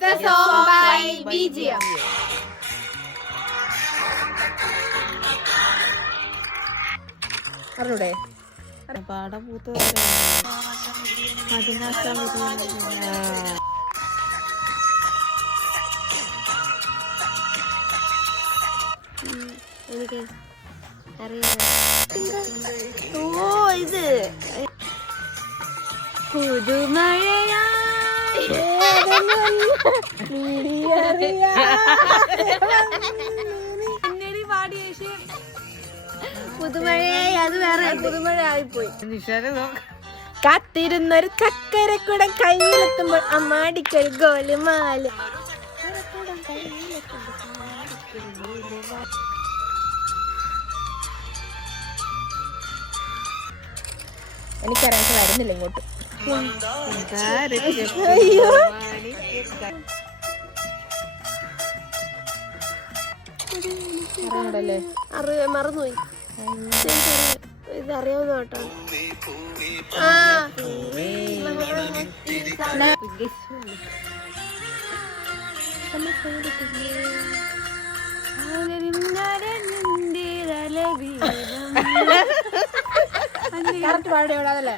The song by BGM. അറിഞ്ഞൂടെ? പാടപൂത്ത് എനിക്ക് അറിയാം. ഓ ഇത് പുതുമഴയാ പുതുമഴയായി. അത് വേറെ പുതുമഴ ആയിപ്പോയി. കാത്തിരുന്നൊരു ചക്കരക്കുടം കയ്യിലെത്തുമ്പോൾ അമ്മാടിക്കൊരു ഗോലുമാല്. എനിക്കറിയാൻ വരുന്നില്ല ഇങ്ങോട്ട്. അറിഞ്ഞൂടല്ലേ? മറന്നുപോയി. ഇത് അറിയാവുന്ന കേട്ടോ. കറക്റ്റ് പാടിയോടാ അതല്ലേ?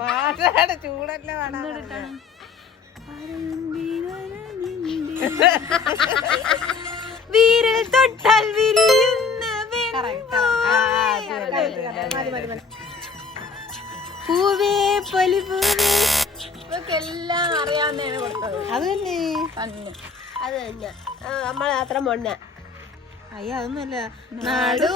പാട്ടാണ് ചൂടല്ലേ പാടാ. വീരൽ തൊട്ടാൽ വിരിയുന്ന പൂവേ പൊലി പൂവേ. ഇതൊക്കെല്ലാം അറിയാവുന്നതാണ് കൊടുത്തത്. അത് തന്നെ അത് തന്നെ നമ്മളെ അത്ര മൊണ്ണ. അയ്യോ അതൊന്നുമല്ല. നാടു